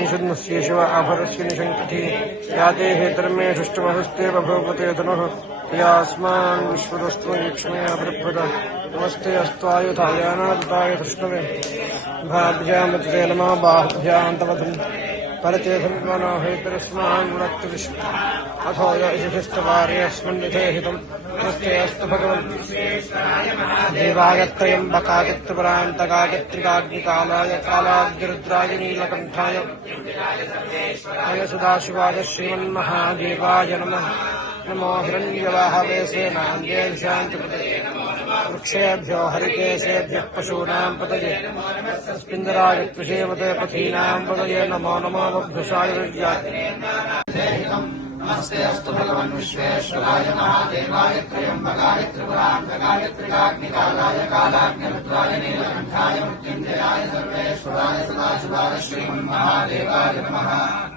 निषन्नस्य शिव आभरस्य निशङ्कति या देहे धर्मे षष्टमहस्ते बभूवते धनुः यास्मान् विश्वदस्तु यक्ष्मे अभृभृत नमस्ते अस्त्वायुधायानादताय धृष्णवे भाभ्यामृते नमः बाहुभ्यान्तवधम् परते धन्वनो हेतरस्मान् वृत्तिविष्णु अथो यशिस्तवार्यस्मिन् विधेहितम् नमस्ते अस्तु भगवन् देवाय त्रयम्बकाय त्रिपुरान्तकाय कालाग्निरुद्राय नीलकण्ठाय सदाशिवाय श्रीमन्महादेवाय नमः नमो हिरण्यवाहवे सेनान्ये शान्तिपतये वृक्षेभ्यो हरिकेशेभ्यः पशूनां पतये स्पिन्दराय कृषेमते पथीनां पतये नमो नमो बभ्रुषाय विद्याय नमस्ते अस्तु भगवन् विश्वेश्वराय महादेवाय त्रयम्बकाय त्रिपुरान्तकाय त्रिकाग्निकालाय कालाग्निरुद्राय नीलकण्ठाय मृत्युञ्जयाय सर्वेश्वराय सदाशिवाय श्रीमन्महादेवाय नमः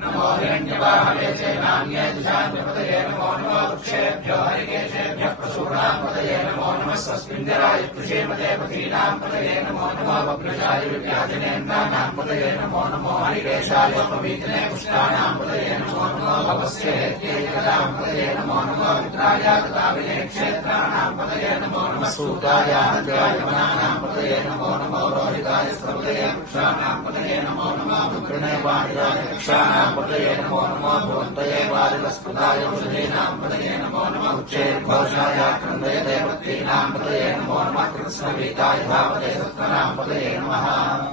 नमो हिरण्यवाहवे चैनान्ये दिशान्यपतये नमो नमो वृक्षेभ्यो हरिकेशेभ्यः पशूनां पतये नमो नमः स्वस्मिन्द्राय कृषेमते पथीनां पतये नमो नमो बभ्रुषाय विव्याजनेन्द्राणां पतये नमो नमो हरिकेशाय पवीतने पुष्टानां पतये नमो नमो भवस्ये पतये नमो नमो मित्राय तथाविने क्षेत्राणां पतये नमो नमः सूताय हत्यायमनानां पतये नमो नमो रोहिताय सर्वदये वृक्षाणां पतये नमो नमो विकृणे वाणिराय वृक्षाणां पतये नमो नमो भवन्तये वारिवस्पदाय औषधीनां पतये नमो नमः उच्चैर्घोषाय क्रन्दय देवतीनां पतये नमो नमः कृत्स्नवीताय धावते सत्त्वनां पतये नमः।